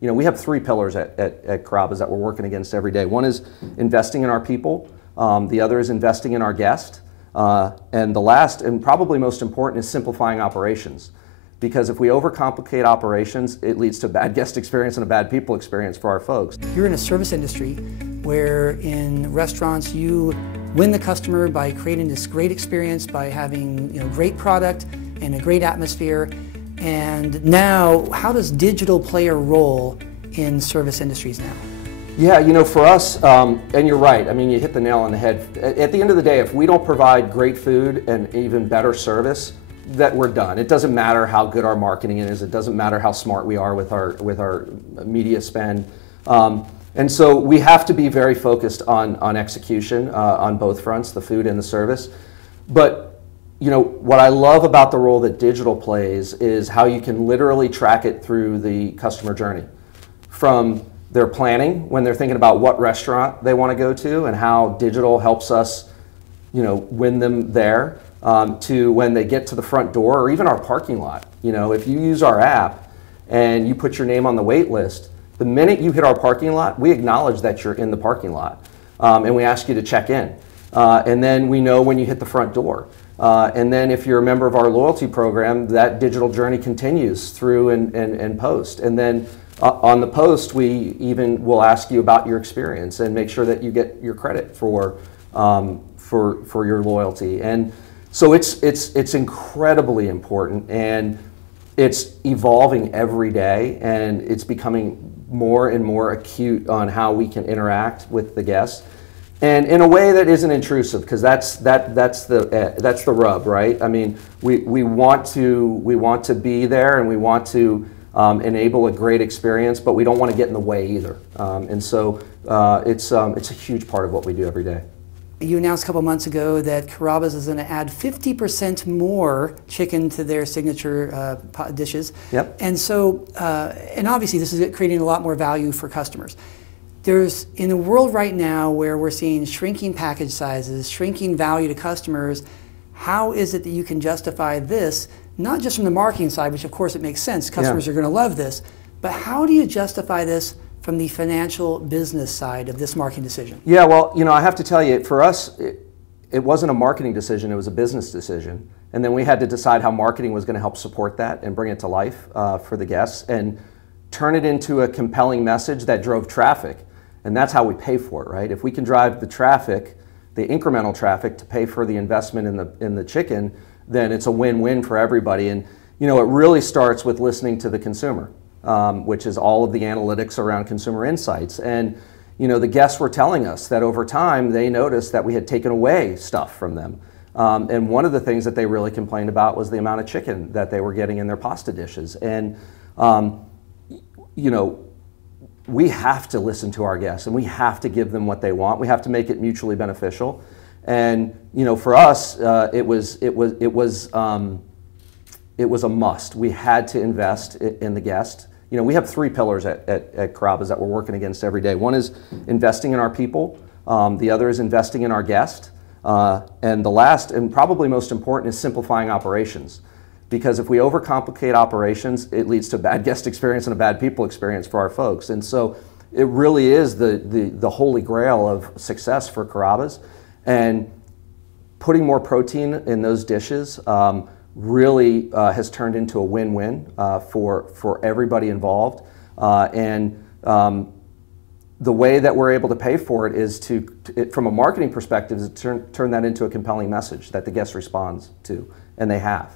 You know, we have three pillars at Carrabba's that we're working against every day. One is investing in our people. The other is investing in our guest. And the last, and probably most important, is simplifying operations. Because if we overcomplicate operations, it leads to a bad guest experience and a bad people experience for our folks. You're in a service industry where in restaurants you win the customer by creating this great experience, by having great product and a great atmosphere. And now, how does digital play a role in service industries now? Yeah, you know, for us, and you're right, I mean, you hit the nail on the head. At the end of the day, if we don't provide great food and even better service, that we're done. It doesn't matter how good our marketing is, it doesn't matter how smart we are with our media spend. And so we have to be very focused on execution on both fronts, the food and the service. But you know, what I love about the role that digital plays is how you can literally track it through the customer journey. From their planning, when they're thinking about what restaurant they want to go to and how digital helps us, win them there, to when they get to the front door or even our parking lot. You know, if you use our app and you put your name on the wait list, the minute you hit our parking lot, we acknowledge that you're in the parking lot, and we ask you to check in. And then we know when you hit the front door. And then if you're a member of our loyalty program, that digital journey continues through and post. And then on the post, we even will ask you about your experience and make sure that you get your credit for your loyalty. And so it's incredibly important, and it's evolving every day, and it's becoming more and more acute on how we can interact with the guests. And in a way that isn't intrusive, because that's the rub, right? I mean, we want to be there, and we want to enable a great experience, but we don't want to get in the way either. And so it's a huge part of what we do every day. You announced a couple months ago that Carrabba's is going to add 50% more chicken to their signature dishes. Yep. And so, and obviously, this is creating a lot more value for customers. There's, in a world right now where we're seeing shrinking package sizes, shrinking value to customers, how is it that you can justify this, not just from the marketing side, which of course it makes sense, customers are going to love this, but how do you justify this from the financial business side of this marketing decision? Yeah, well, I have to tell you, for us, it wasn't a marketing decision, it was a business decision. And then we had to decide how marketing was going to help support that and bring it to life for the guests and turn it into a compelling message that drove traffic. And that's how we pay for it, right? If we can drive the traffic, the incremental traffic, to pay for the investment in the chicken, then it's a win-win for everybody. And it really starts with listening to the consumer, which is all of the analytics around consumer insights. And the guests were telling us that over time they noticed that we had taken away stuff from them. And one of the things that they really complained about was the amount of chicken that they were getting in their pasta dishes. And we have to listen to our guests, and we have to give them what they want. We have to make it mutually beneficial. And for us, it was a must. We had to invest in the guest. We have three pillars at Carrabba's that we're working against every day. One is investing in our people. The other is investing in our guest. And the last, and probably most important, is simplifying operations. Because if we overcomplicate operations, it leads to a bad guest experience and a bad people experience for our folks. And so it really is the holy grail of success for Carrabba's. And putting more protein in those dishes really has turned into a win-win for everybody involved. And the way that we're able to pay for it is from a marketing perspective, is to turn that into a compelling message that the guest responds to, and they have.